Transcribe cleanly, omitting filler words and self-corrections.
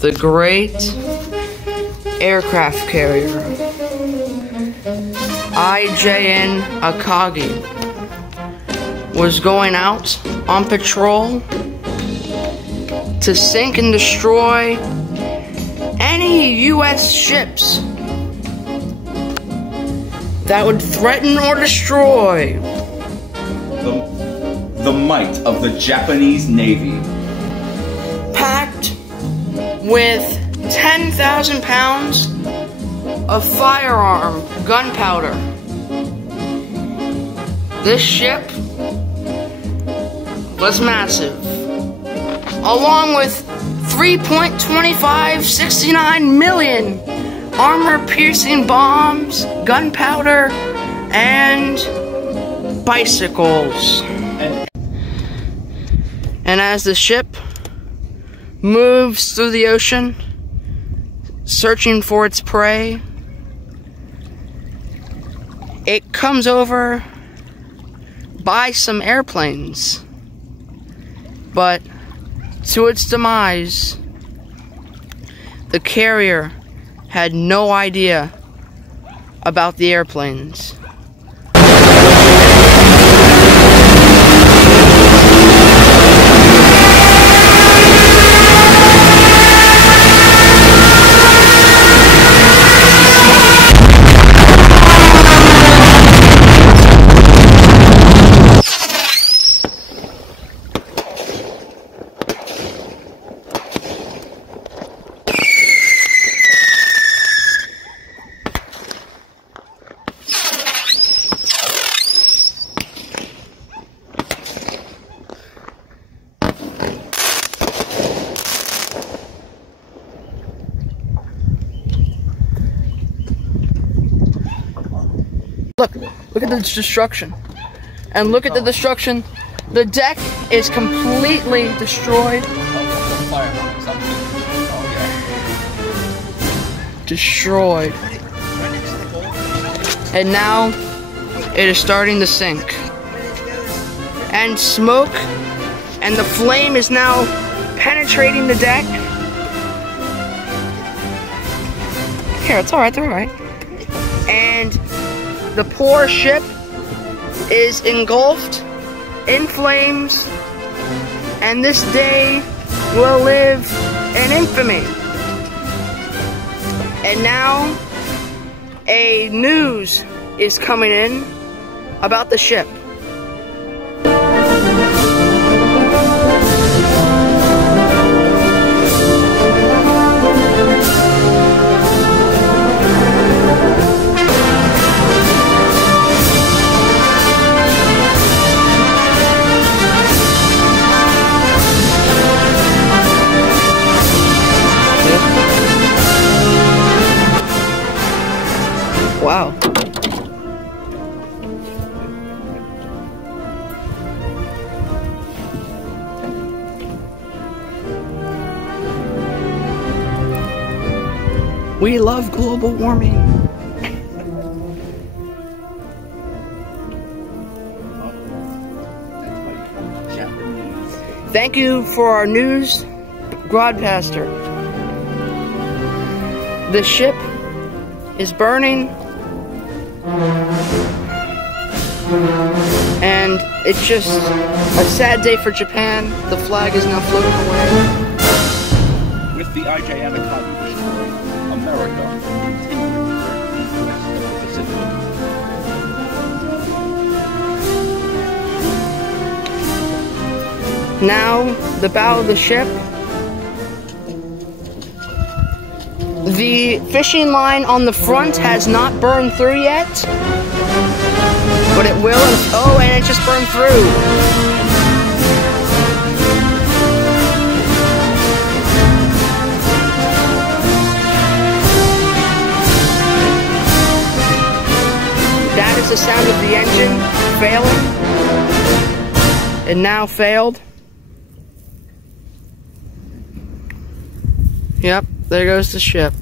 the great aircraft carrier, IJN Akagi, was going out on patrol to sink and destroy any U.S. ships that would threaten or destroy the might of the Japanese Navy. Packed with 10,000 pounds of firearm gunpowder. This ship was massive, along with 3.2569 million armor-piercing bombs, gunpowder, and bicycles. And as the ship moves through the ocean, searching for its prey, it comes over by some airplanes. But to its demise, the carrier had no idea about the airplanes. Look at the destruction. And look at the destruction. The deck is completely destroyed. Destroyed. And now it is starting to sink. And smoke and the flame is now penetrating the deck. Here, it's alright, they're alright. And the poor ship is engulfed in flames, and this day will live in infamy. And now, a news is coming in about the ship. Wow. We love global warming. Thank you for our news broadcaster. The ship is burning, and it's just a sad day for Japan. The flag is now floating away. With the IJN Akagi destroyed, America continued west of the Pacific. Now, the bow of the ship. The fishing line on the front has not burned through yet, but it will. Oh, and it just burned through. That is the sound of the engine failing. It now failed. Yep, there goes the ship.